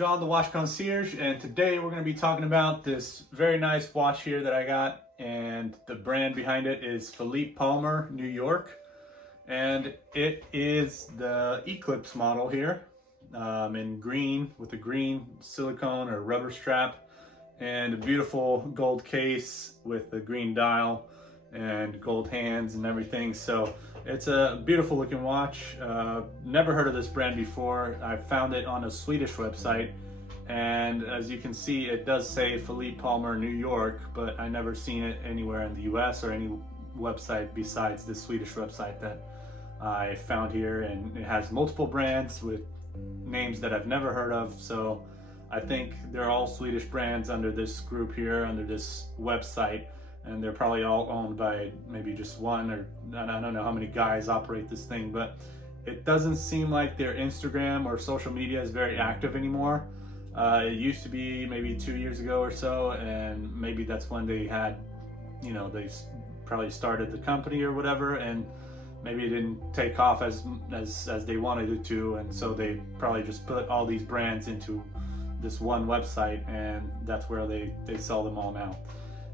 John, the Watch Concierge, and today we're going to be talking about this very nice watch here that I got, and the brand behind it is Philippe Palmer, New York, and it is the Eclipse model here, in green with a green silicone or rubber strap, and a beautiful gold case with a green dial and gold hands and everything. So it's a beautiful looking watch. Never heard of this brand before. I found it on a Swedish website, and as you can see, it does say Philippe Palmer, New York, but I never seen it anywhere in the US or any website besides this Swedish website that I found here. And it has multiple brands with names that I've never heard of. So I think they're all Swedish brands under this group here, under this website. And they're probably all owned by maybe just one, or I don't know how many guys operate this thing, but it doesn't seem like their Instagram or social media is very active anymore. It used to be maybe 2 years ago or so, and maybe that's when they had, they probably started the company or whatever, and maybe it didn't take off as they wanted it to, and so they probably just put all these brands into this one website, and that's where they sell them all now.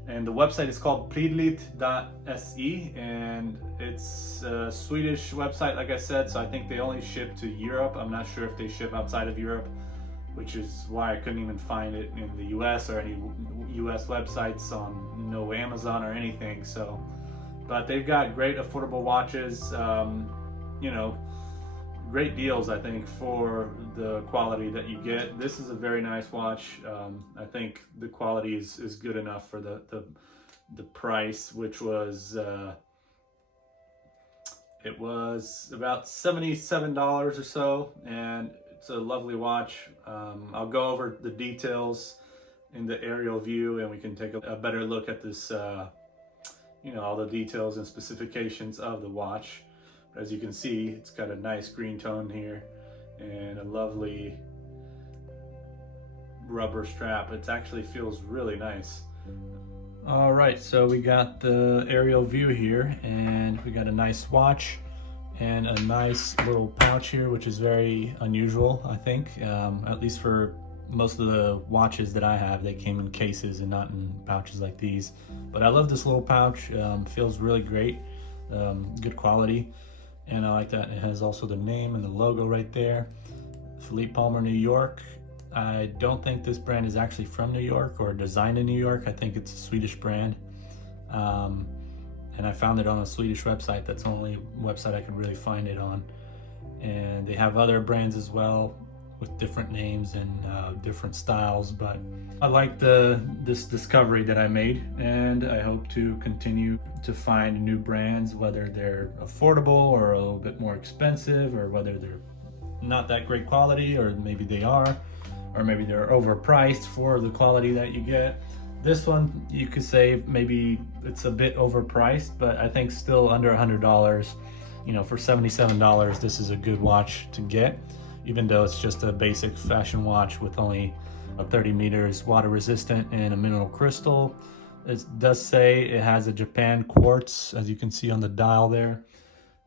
And the website is called Prydligt.se, and it's a Swedish website, like I said, so I think they only ship to Europe. I'm not sure if they ship outside of Europe, which is why I couldn't even find it in the US or any US websites on no Amazon or anything. So, but they've got great affordable watches, great deals, I think, for the quality that you get. This is a very nice watch. I think the quality is good enough for the price, which was it was about $77 or so, and it's a lovely watch. I'll go over the details in the aerial view, and we can take a better look at this, all the details and specifications of the watch. As you can see, it's got a nice green tone here and a lovely rubber strap. It actually feels really nice. All right, so we got the aerial view here, and we got a nice watch and a nice little pouch here, which is very unusual, I think, at least for most of the watches that I have. They came in cases and not in pouches like these. But I love this little pouch. Feels really great, good quality. And I like that it has also the name and the logo right there. Philippe Palmer, New York. I don't think this brand is actually from New York or designed in New York. I think it's a Swedish brand. And I found it on a Swedish website. That's the only website I could really find it on. And they have other brands as well with different names and different styles. But I like this discovery that I made, and I hope to continue to find new brands, whether they're affordable or a little bit more expensive, or whether they're not that great quality, or maybe they are, or maybe they're overpriced for the quality that you get. This one, you could say maybe it's a bit overpriced, but I think still under $100. For $77, this is a good watch to get, even though it's just a basic fashion watch with only 30 meters, water resistant, and a mineral crystal. It does say it has a Japan quartz, as you can see on the dial there.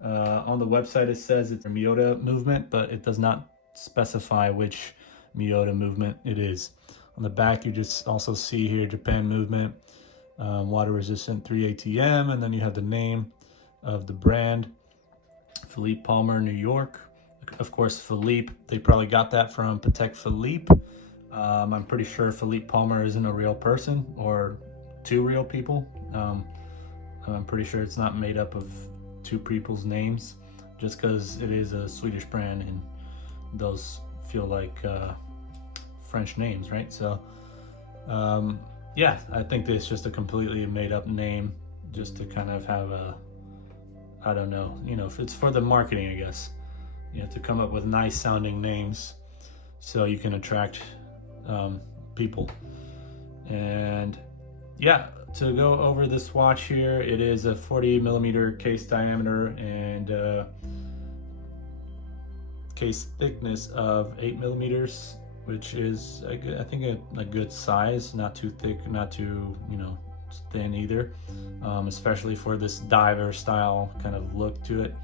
On the website it says it's a Miyota movement, but it does not specify which Miyota movement it is. On the back you just also see here Japan movement, water resistant 3 ATM, and then you have the name of the brand, Philippe Palmer, New York. Of course, Philippe, they probably got that from Patek Philippe. I'm pretty sure Philippe Palmer isn't a real person or two real people. I'm pretty sure it's not made up of two people's names, just because it is a Swedish brand and those feel like French names, right? So yeah, I think it's just a completely made up name just to kind of have a, I don't know, if it's for the marketing, I guess, to come up with nice sounding names so you can attract people. And yeah, to go over this watch here, it is a 40 millimeter case diameter and case thickness of 8 millimeters, which is I think a good size, not too thick, not too thin either, especially for this diver style kind of look to it.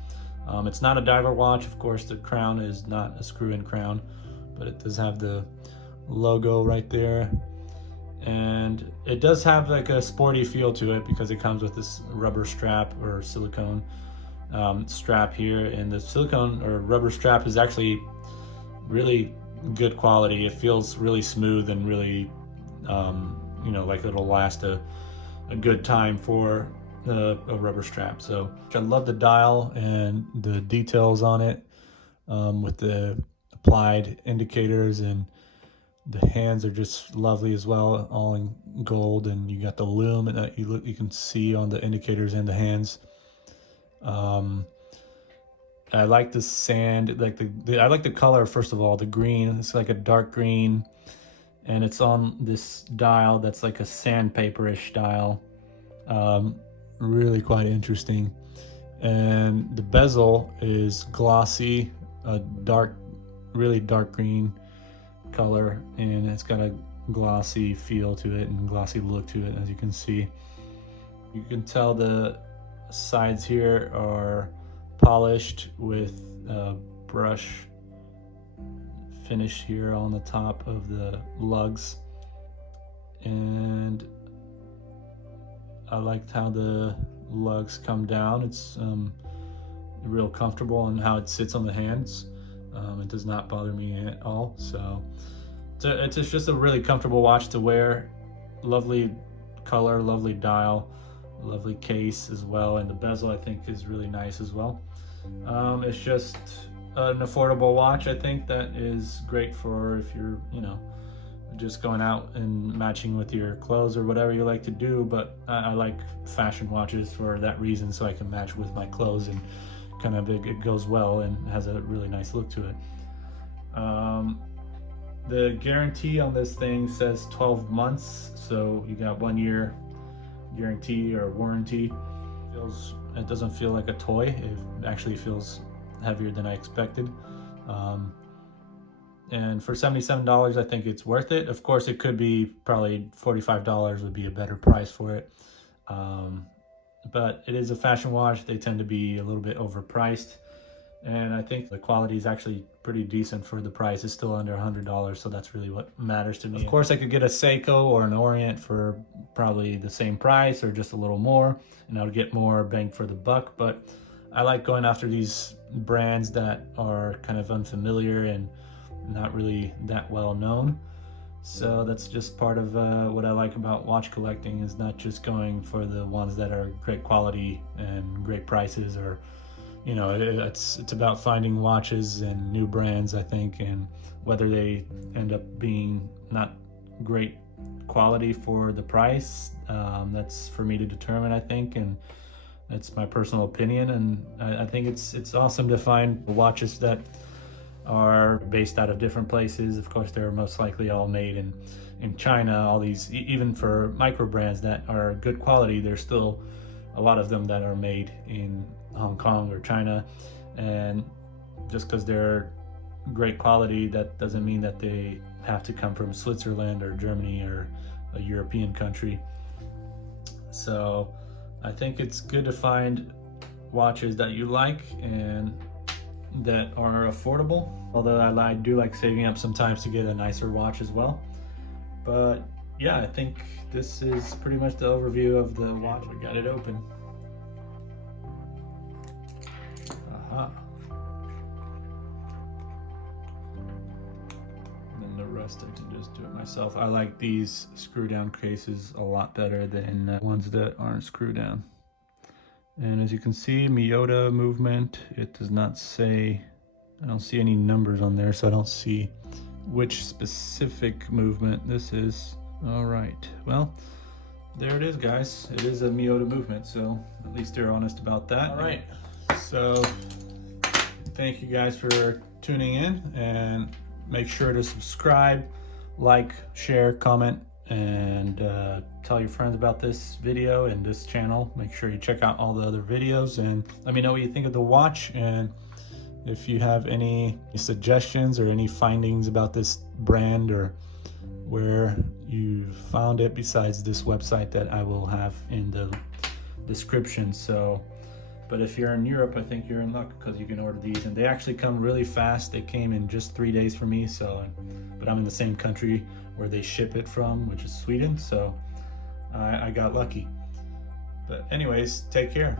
It's not a diver watch, of course. The crown is not a screw-in crown, but it does have the logo right there. And it does have like a sporty feel to it because it comes with this rubber strap or silicone strap here, and the silicone or rubber strap is actually really good quality. It feels really smooth and really you know, like it'll last a good time for a rubber strap. So I love the dial and the details on it with the applied indicators, and the hands are just lovely as well, all in gold, and you got the lume that you can see on the indicators and the hands. I like the sand, like I like the color. First of all, the green, it's like a dark green, and it's on this dial that's like a sandpaperish dial. Really quite interesting. And the bezel is glossy, a dark, really dark green color, and it's got a glossy feel to it and glossy look to it. As you can see, you can tell the sides here are polished with brush finish here on the top of the lugs, and I liked how the lugs come down. It's real comfortable and how it sits on the hands. It does not bother me at all. So it's just a really comfortable watch to wear. Lovely color, lovely dial, lovely case as well, and the bezel I think is really nice as well. It's just an affordable watch, I think, that is great for if you're, you know, just going out and matching with your clothes or whatever you like to do. But I like fashion watches for that reason, so I can match with my clothes, and kind of it goes well and has a really nice look to it. The guarantee on this thing says 12 months, so you got 1 year guarantee or warranty. It doesn't feel like a toy. It actually feels heavier than I expected. And for $77, I think it's worth it. Of course, it could be probably $45 would be a better price for it. But it is a fashion watch. They tend to be a little bit overpriced. And I think the quality is actually pretty decent for the price. It's still under $100, so that's really what matters to me. Of course, I could get a Seiko or an Orient for probably the same price or just a little more, and I would get more bang for the buck. But I like going after these brands that are kind of unfamiliar and not really that well known. So that's just part of what I like about watch collecting, is not just going for the ones that are great quality and great prices, or you know, it's about finding watches and new brands, I think, and whether they end up being not great quality for the price, that's for me to determine, I think, and that's my personal opinion. And I think it's awesome to find watches that are based out of different places. Of course, they're most likely all made in China. All these, even for micro brands that are good quality, there's still a lot of them that are made in Hong Kong or China. And just because they're great quality, that doesn't mean that they have to come from Switzerland or Germany or a European country. So I think it's good to find watches that you like and that are affordable, although I do like saving up sometimes to get a nicer watch as well. But yeah, I think this is pretty much the overview of the watch. We got it open. And then the rest I can just do it myself. I like these screw down cases a lot better than ones that aren't screw down. And as you can see, Miyota movement, it does not say, I don't see any numbers on there, so I don't see which specific movement this is. All right, well, there it is, guys. It is a Miyota movement, so at least they're honest about that. All right, so thank you guys for tuning in, and make sure to subscribe, like, share, comment, and tell your friends about this video and this channel. Make sure you check out all the other videos and let me know what you think of the watch, and if you have any suggestions or any findings about this brand or where you found it besides this website that I will have in the description. So But if you're in Europe, I think you're in luck because you can order these, and they actually come really fast. They came in just 3 days for me, so, but I'm in the same country where they ship it from, which is Sweden, so I got lucky. But anyways, take care.